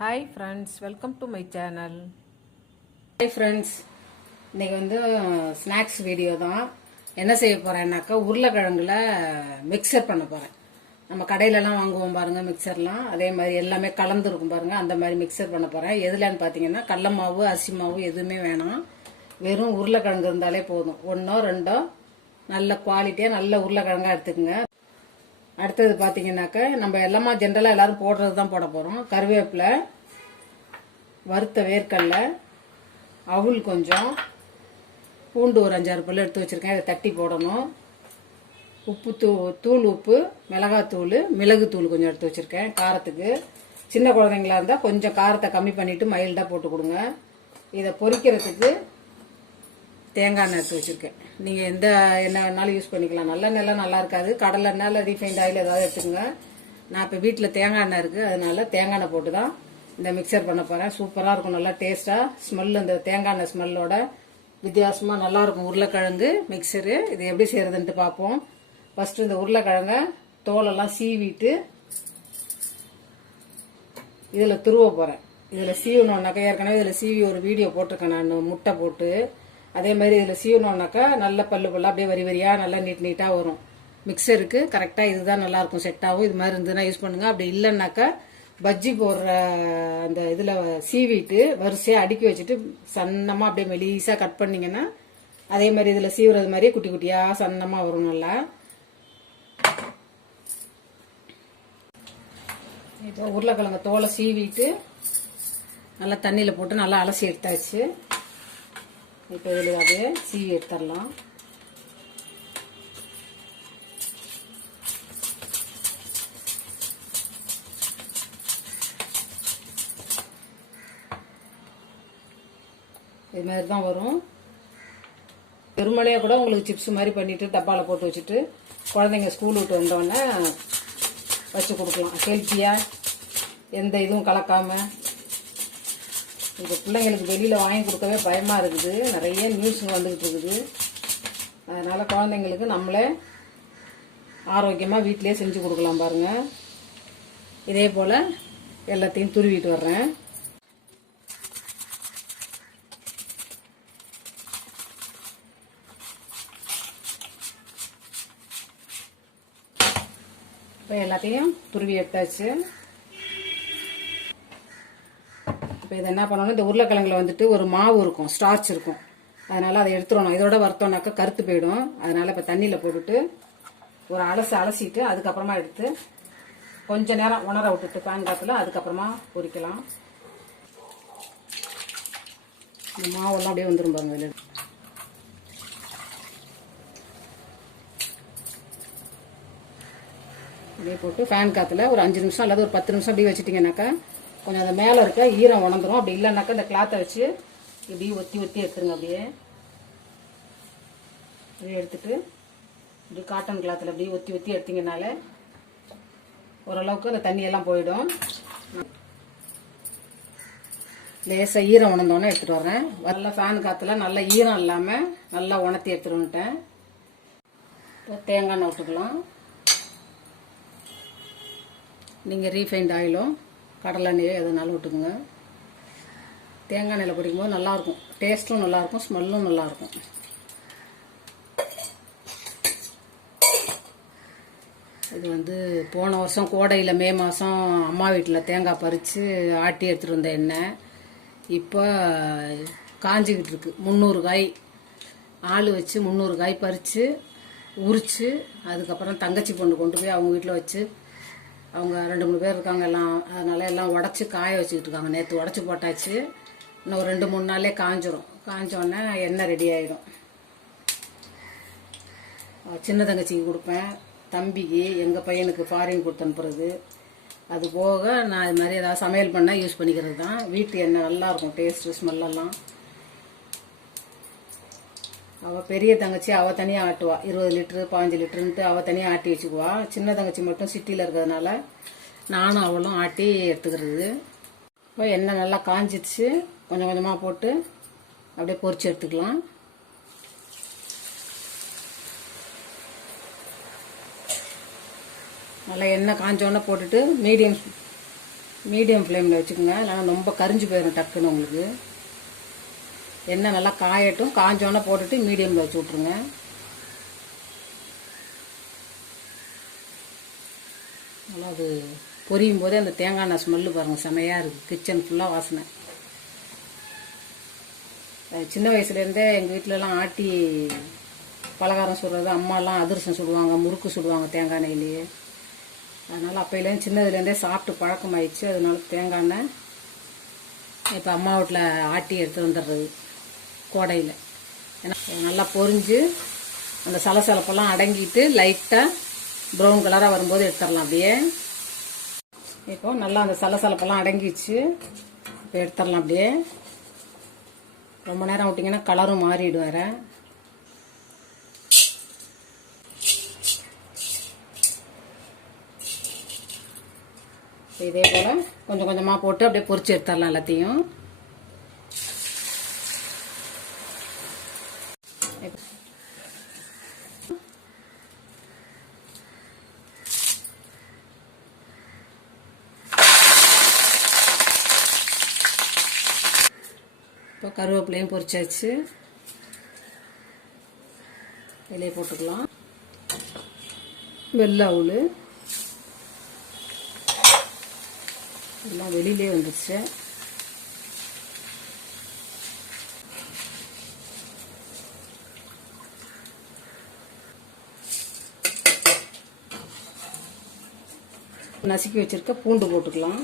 Hi friends welcome to my channel hi friends இன்னைக்கு வந்து snacks video தான். என்ன செய்ய போறேன்னாக்கா உருளைக்கிழங்குல மிக்சர் பண்ண போறேன். நம்ம கடையிலலாம் வாங்குவோம் பாருங்க மிக்சர்லாம் அதே மாதிரி எல்லாமே கலந்துருக்கும் பாருங்க அந்த மாதிரி மிக்சர் பண்ண போறேன். எதுலன்னு பார்த்தீங்கன்னா கடல மாவு அரிசி மாவு எதுவுமே வேணாம். வெறும் உருளைக்கிழங்கு இருந்தாலே போதும். ஒன்றோ ரெண்டோ நல்ல குவாலிட்டியாக நல்ல உருளைக்கிழங்காக எடுத்துக்கோங்க. அடுத்தது பார்த்தீங்கன்னாக்க நம்ம எல்லாமே ஜென்ரலாக எல்லாரும் போடுறது தான் போட போகிறோம் கருவேப்பிலை வறுத்த வேர்க்கடல அவுள் கொஞ்சம் பூண்டு ஒரு அஞ்சாறு பல்லு எடுத்து வச்சுருக்கேன். இதை தட்டி போடணும். உப்பு தூ தூள் உப்பு மிளகாத்தூள் மிளகுத்தூள் கொஞ்சம் எடுத்து வச்சுருக்கேன். காரத்துக்கு சின்ன குழந்தைங்களா இருந்தால் கொஞ்சம் காரத்தை கம்மி பண்ணிவிட்டு மைல்டாக போட்டு கொடுங்க. இதை பொரிக்கிறதுக்கு தேங்காய் எண்ணெய் எடுத்து நீங்கள் எந்த எண்ணெய் வேணாலும் யூஸ் பண்ணிக்கலாம். நல்ல எண்ணெய்லாம் நல்லா இருக்காது. கடலை எண்ணெய் ரீஃபைண்ட் ஆயில் ஏதாவது எடுத்துக்கோங்க. நான் இப்போ வீட்டில் தேங்காய் எண்ணெய் இருக்குது அதனால தேங்காய் எண்ணெய் போட்டு தான் இந்த மிக்சர் பண்ண போகிறேன் சூப்பராக இருக்கும். நல்லா டேஸ்ட்டாக ஸ்மெல் அந்த தேங்காய் எண்ணெய் ஸ்மெல்லோட வித்தியாசமாக நல்லாயிருக்கும் உருளைக்கிழங்கு மிக்சரு இது எப்படி செய்யறதுன்ட்டு பார்ப்போம். ஃபஸ்ட்டு இந்த உருளைக்கிழங்கை தோலெல்லாம் சீவிட்டு இதில் துருவ போகிறேன் இதில் சீவணுன்னாக்கா ஏற்கனவே இதில் சீவி ஒரு வீடியோ போட்டிருக்கேன் நான். முட்டை போட்டு. அதே மாதிரி இதில் சீவணுன்னாக்கா நல்ல பல்லு பல்லாக அப்படியே வரி வரியாக நல்லா நீட் நீட்டாக வரும். மிக்சருக்கு கரெக்டாக இதுதான் நல்லாயிருக்கும் செட் ஆகும் இது மாதிரி இருந்ததுன்னா யூஸ் பண்ணுங்கள் அப்படி இல்லைன்னாக்கா பஜ்ஜி போடுற அந்த இதில் சீவிட்டு வரிசையாக அடுக்கி வச்சுட்டு சன்னமாக அப்படியே மெலீஸாக கட் பண்ணீங்கன்னா அதே மாதிரி இதில் சீவுறது மாதிரியே குட்டி குட்டியாக சன்னமாக வரும் நல்லா. இப்போ உருளைக்கிழங்கு தோலை சீவிட்டு நல்லா தண்ணியில் போட்டு நல்லா அலசி எடுத்தாச்சு. இப்போ இதில் அப்படியே சீவி எடுத்துடலாம். இது மாதிரி தான் வரும். பெருமனையாக கூட உங்களுக்கு சிப்ஸ் மாதிரி பண்ணிவிட்டு டப்பாவில் போட்டு வச்சுட்டு குழந்தைங்க ஸ்கூல் விட்டு வந்தோடனே வச்சு கொடுக்கலாம். ஹெல்த்தியாக எந்த இதுவும் கலக்காமல் இப்போ பிள்ளைங்களுக்கு வெளியில் வாங்கி கொடுக்கவே பயமாக இருக்குது. நிறைய நியூஸ் வந்துக்கிட்டு இருக்குது. அதனால் குழந்தைங்களுக்கு நம்மளே ஆரோக்கியமாக வீட்டிலேயே செஞ்சு கொடுக்கலாம் பாருங்கள் இதே போல் எல்லாத்தையும் துருவிட்டு வர்றேன். இப்போ எல்லாத்தையும் துருவி எடுத்தாச்சு. இப்போ இதை என்ன பண்ணணும்? இந்த உருளைக்கிழங்குல வந்துட்டு ஒரு மாவு இருக்கும் ஸ்டார்ச் இருக்கும். அதனால் அதை எடுத்துடணும். இதோட வறுத்தோம்னாக்கா கருத்து போயிடும். அதனால இப்போ தண்ணியில் போட்டுட்டு ஒரு அலசி அலசிட்டு அதுக்கப்புறமா எடுத்து கொஞ்ச நேரம் உணர விட்டுட்டு பேன் காத்தில் அதுக்கப்புறமா பொரிக்கலாம். இந்த மாவெல்லாம் அப்படியே வந்துடும் பாருங்க வெளியே அப்படியே போட்டு ஃபேன் காத்தில் ஒரு அஞ்சு நிமிஷம் அல்லது ஒரு பத்து நிமிஷம் அப்படியே வச்சுட்டிங்கனாக்கா கொஞ்சம் அந்த மேலே இருக்க ஈரம் உணர்ந்துரும். அப்படி இல்லைனாக்கா இந்த கிளாத்தை வச்சு இப்படி ஒத்தி ஒத்தி எடுத்துருங்க அப்படியே. அப்படியே எடுத்துட்டு இப்படி காட்டன் கிளாத்தில் அப்படியே ஒத்தி ஒத்தி எடுத்தீங்கனாலே ஓரளவுக்கு அந்த தண்ணியெல்லாம் போயிடும். லேசாக ஈரம் உணர்ந்தோன்னே எடுத்துகிட்டு வரேன் நல்லா ஃபேன் காற்றுல நல்லா ஈரம் இல்லாமல் நல்லா உணர்த்தி எடுத்துட்டு வந்துட்டேன் இப்போ தேங்காய் எண்ணெய் விட்டுக்கலாம். நீங்கள் ரீஃபைண்ட் ஆயிலும். கடலை எண்ணெயோ எதுனாலும் விட்டுக்குங்க. தேங்காய் எண்ணெயில் பிடிக்கும்போது நல்லாயிருக்கும். டேஸ்ட்டும் நல்லாயிருக்கும் ஸ்மெல்லும் நல்லாயிருக்கும். இது வந்து போன வருஷம் கோடையில் மே மாதம் அம்மா வீட்டில் தேங்காய் பறித்து ஆட்டி எடுத்துகிட்டு வந்த எண்ணெய். இப்போ காஞ்சிக்கிட்டு இருக்கு. முந்நூறு காய். ஆள் வச்சு முந்நூறு காய் பறித்து உரித்து அதுக்கப்புறம் தங்கச்சி பொண்ணு கொண்டு போய் அவங்க வீட்டில் வச்சு அவங்க ரெண்டு மூணு பேர் இருக்காங்க எல்லாம். அதனால எல்லாம் உடச்சி காய வச்சுக்கிட்டு இருக்காங்க நேற்று உடச்சி போட்டாச்சு. இன்னும் ஒரு ரெண்டு மூணு நாளே காஞ்சிரும். காஞ்சோடனே எண்ணெய் ரெடி ஆயிடும் சின்ன தங்கச்சிக்கு கொடுப்பேன். தம்பிக்கு எங்கள் பையனுக்கு ஃபாரின் கொடுத்து அனுப்புறது. அது போக நான் இது மாதிரி ஏதாவது சமையல் பண்ணால் யூஸ் பண்ணிக்கிறது தான் வீட்டு எண்ணெய் நல்லாயிருக்கும் டேஸ்ட்டு ஸ்மெல்லெல்லாம் அவள் பெரிய தங்கச்சி அவள் தனியாக ஆட்டுவா. இருபது லிட்டரு பாஞ்சு லிட்டருன்ட்டு அவள் தனியாக ஆட்டி வச்சுக்குவா. சின்ன தங்கச்சி மட்டும் சிட்டியில் இருக்கிறதுனால நானும் அவளும் ஆட்டி எடுத்துக்கிறது. இப்போ எண்ணெய் நல்லா காஞ்சிடுச்சு. கொஞ்சம் கொஞ்சமாக போட்டு அப்படியே பொறிச்சு எடுத்துக்கலாம். நல்லா எண்ணெய் காஞ்சோடனே போட்டுட்டு மீடியம் மீடியம் ஃப்ளேமில் வச்சுக்கோங்க. இல்லைன்னா ரொம்ப கரிஞ்சு போயிடும் டக்குன்னு உங்களுக்கு. எண்ணெய் நல்லா காயட்டும். காஞ்சோன்னே போட்டுட்டு மீடியமில் வச்சு விட்ருங்க நல்லா அது பொரியும் போதே அந்த தேங்காய் எண்ணெய் ஸ்மெல்லு பாருங்கள் செமையாக இருக்குது கிச்சன் ஃபுல்லாக வாசனை. சின்ன வயசுலேருந்தே எங்கள் வீட்டிலலாம் ஆட்டி பலகாரம் சுடுறது அம்மாலாம் அதிரசம் சுடுவாங்க முறுக்கு சுடுவாங்க தேங்காய் எண்ணெயிலேயே. அதனால் அப்போலேருந்து சின்னதுலேருந்தே சாப்பிட்டு பழக்கமாயிடுச்சு. அதனால தேங்காய் எண்ணெய் இப்போ அம்மா வீட்டில் ஆட்டி எடுத்து வந்துடுறது. கோடையில். ஏன்னா நல்லா பொரிஞ்சு அந்த சலசலப்பெல்லாம் அடங்கிட்டு லைட்டாக ப்ரௌன் கலராக வரும்போது எடுத்துடலாம் அப்படியே. இப்போ நல்லா அந்த சலசலப்பெல்லாம் அடங்கிச்சு இப்போ எடுத்துடலாம் அப்படியே. ரொம்ப நேரம் விட்டிங்கன்னா கலரும் மாறிடும் வேற. இதே போல் கொஞ்சம் கொஞ்சமாக போட்டு அப்படியே பொறிச்சு எடுத்துடலாம் எல்லாத்தையும். இப்போ கருவேப்பிலையும் பொரிச்சாச்சு. இலையை போட்டுக்கலாம். வெள்ளை அவுள் எல்லாம் வெளியிலே வந்துடுச்சு நசுக்கி வச்சிருக்க பூண்டு போட்டுக்கலாம்.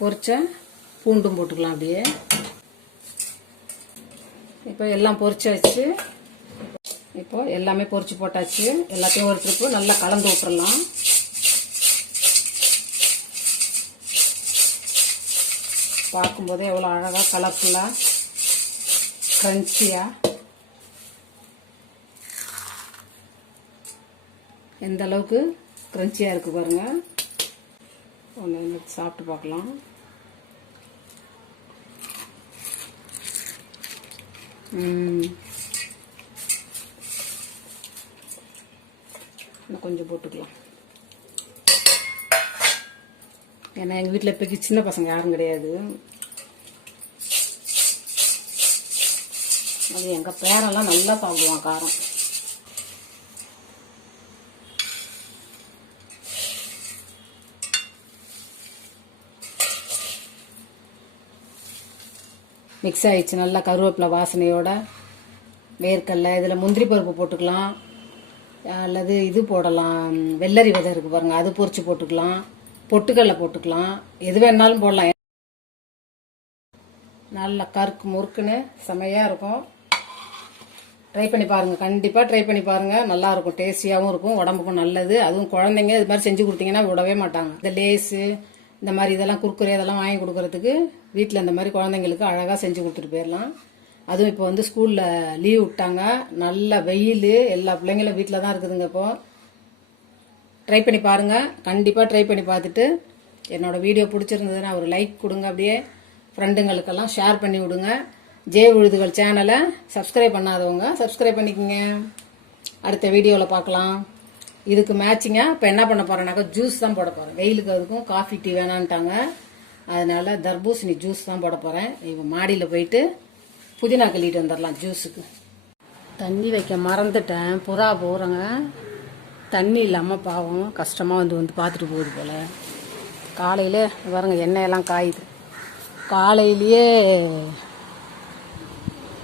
பொரிச்ச பூண்டும் போட்டுக்கலாம் அப்படியே. இப்போ எல்லாம் பொரிச்சாச்சு இப்போ எல்லாமே பொரிச்சு போட்டாச்சு. எல்லாத்தையும் ஒரு ட்ரிப்பு நல்லா கலந்து விட்டுறலாம். பார்க்கும்போதே எவ்வளோ அழகாக கலர்ஃபுல்லாக க்ரன்ச்சியாக எந்த அளவுக்கு க்ரன்ச்சியாக இருக்குது பாருங்கள் ஒன்று ஒன்று சாப்பிட்டு பார்க்கலாம். இன்னும் கொஞ்சம் போட்டுக்கலாம். ஏன்னா எங்கள் வீட்டில் இப்போக்கி சின்ன பசங்க யாரும் கிடையாது. அது எங்கள் பேரெல்லாம் நல்லா சாப்பிடுவான் காரம். மிக்ஸ் ஆகிடுச்சு நல்லா கருவேப்பிலை வாசனையோட வேர்க்கடலை இதில் முந்திரி பருப்பு போட்டுக்கலாம். அல்லது இது போடலாம். வெள்ளரி விதை இருக்குது பாருங்கள் அது பொறிச்சு போட்டுக்கலாம். பொட்டுக்கடலை போட்டுக்கலாம். எது வேணாலும் போடலாம். நல்ல கருக்கு முறுக்குன்னு செமையாக இருக்கும். ட்ரை பண்ணி பாருங்கள் கண்டிப்பாக ட்ரை பண்ணி பாருங்கள் நல்லாயிருக்கும் டேஸ்டியாகவும் இருக்கும். உடம்புக்கும் நல்லது. அதுவும் குழந்தைங்க இது மாதிரி செஞ்சு கொடுத்தீங்கன்னா விடவே மாட்டாங்க. இந்த லேஸு இந்த மாதிரி இதெல்லாம் குறுக்குறே இதெல்லாம் வாங்கி கொடுக்கறதுக்கு வீட்டில் இந்த மாதிரி குழந்தைங்களுக்கு அழகாக செஞ்சு கொடுத்துட்டு போயிடலாம் அதுவும் இப்போ வந்து ஸ்கூலில் லீவ் விட்டாங்க. நல்ல வெயில். எல்லா பிள்ளைங்களும் வீட்டில் தான் இருக்குதுங்க இப்போது ட்ரை பண்ணி பாருங்கள் கண்டிப்பாக ட்ரை பண்ணி பார்த்துட்டு என்னோட வீடியோ பிடிச்சிருந்ததுன்னா ஒரு லைக் கொடுங்க அப்படியே. ஃப்ரெண்டுங்களுக்கெல்லாம் ஷேர் பண்ணி விடுங்க. ஜே விழுதுகள் சேனலை சப்ஸ்கிரைப் பண்ணாதவங்க சப்ஸ்கிரைப் பண்ணிக்கோங்க. அடுத்த வீடியோவில் பார்க்கலாம். இதுக்கு மேட்சிங்காக இப்போ என்ன பண்ண போகிறேன்னாக்கா ஜூஸ் தான் போட போகிறேன் வெயிலுக்கு அதுக்கும் காஃபி டீ வேணான்ட்டாங்க. அதனால் தர்பூசணி ஜூஸ் தான் போட போகிறேன் இப்போ மாடியில் போயிட்டு புதினா கிள்ளிட்டு வந்துடலாம் ஜூஸுக்கு தண்ணி வைக்க மறந்துட்டேன். புறா போகிறேங்க தண்ணி இல்லாமல் பாவம். கஷ்டமாக வந்து வந்து பார்த்துட்டு போகுது போல். காலையில் பாருங்க எண்ணெயெல்லாம் காயுது. காலையிலேயே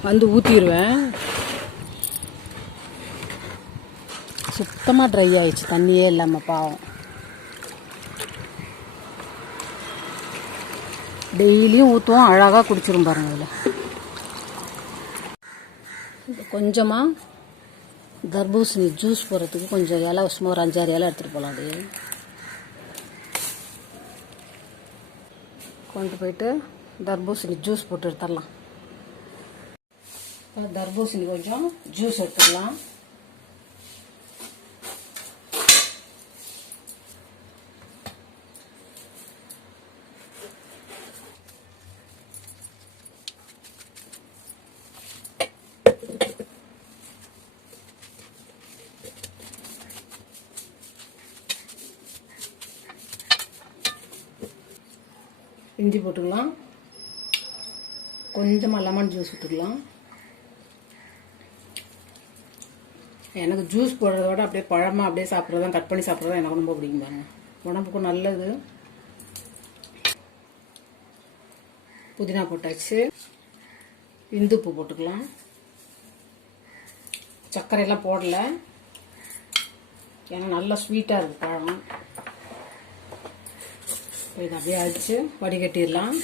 வந்து ஊற்றிடுவேன் சுத்தமாக ட்ரை ஆயிடுச்சு. தண்ணியே இல்லாமல் பாவம். டெய்லியும் ஊற்றுவோம் அழகாக குடிச்சிரும் பாருங்க அதில். கொஞ்சமாக தர்பூசணி ஜூஸ் போடுறதுக்கு கொஞ்சம் இலை சும்மா ஒரு அஞ்சாறு இலை எடுத்துகிட்டு போகலாம் அப்படியே கொண்டு போயிட்டு தர்பூசணி ஜூஸ் போட்டு எடுத்துடலாம். தர்பூசணி கொஞ்சம் ஜூஸ் எடுத்துக்கலாம் இஞ்சி போட்டுக்கலாம். கொஞ்சமாக லெமன் ஜூஸ் விட்டுக்கலாம். எனக்கு ஜூஸ் போடுறத விட அப்படியே பழமாக அப்படியே சாப்பிட்றதான் கட் பண்ணி சாப்பிட்றதா எனக்கு ரொம்ப பிடிக்கும் பாருங்க. உடம்புக்கும் நல்லது. புதினா போட்டாச்சு. இந்துப்பு போட்டுக்கலாம். சர்க்கரையெல்லாம் போடலை. ஏன்னா நல்லா ஸ்வீட்டாக இருக்குது பழம் இது அப்படியே அடிச்சு வடிகட்டிடலாம்.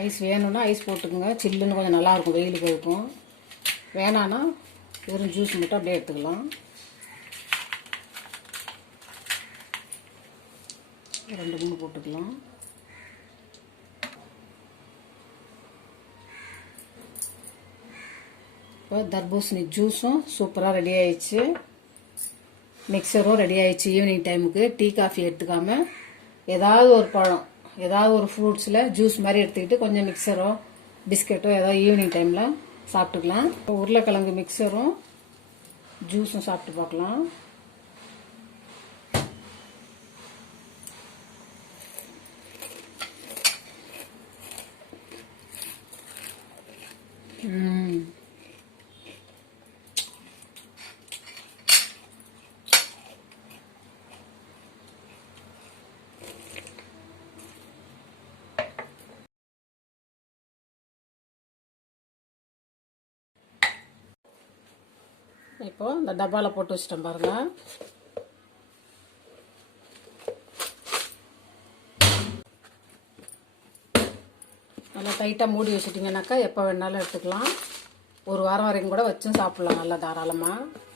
ஐஸ் வேணும்னா ஐஸ் போட்டுக்கோங்க. சில்லுன்னு கொஞ்சம் நல்லா இருக்கும் வெயிலுக்கு இருக்கும். வேணான்னா வெறும் ஜூஸ் மட்டும் அப்படியே எடுத்துக்கலாம். ரெண்டு மூணு போட்டுக்கலாம். இப்போ தர்பூசணி ஜூஸும் சூப்பராக ரெடி ஆயிடுச்சு. மிக்சரும் ரெடி ஆயிடுச்சு ஈவினிங் டைமுக்கு டீ காஃபி எடுத்துக்காமல் ஏதாவது ஒரு பழம் ஏதாவது ஒரு ஃப்ரூட்ஸில் ஜூஸ் மாதிரி எடுத்துக்கிட்டு கொஞ்சம் மிக்சரோ பிஸ்கெட்டோ ஏதாவது ஈவினிங் டைமில் சாப்பிட்டுக்கலாம். இப்போ உருளைக்கிழங்கு மிக்சரும் ஜூஸும் சாப்பிட்டு பார்க்கலாம் ம் இப்போ இந்த டப்பாவில் போட்டு வச்சிட்டேன் பாருங்க. நல்லா டைட்டாக மூடி வச்சுட்டிங்கனாக்கா எப்போ வேணாலும் எடுத்துக்கலாம். ஒரு வாரம் வரைக்கும் கூட வச்சும் சாப்பிட்லாம் நல்லா தாராளமாக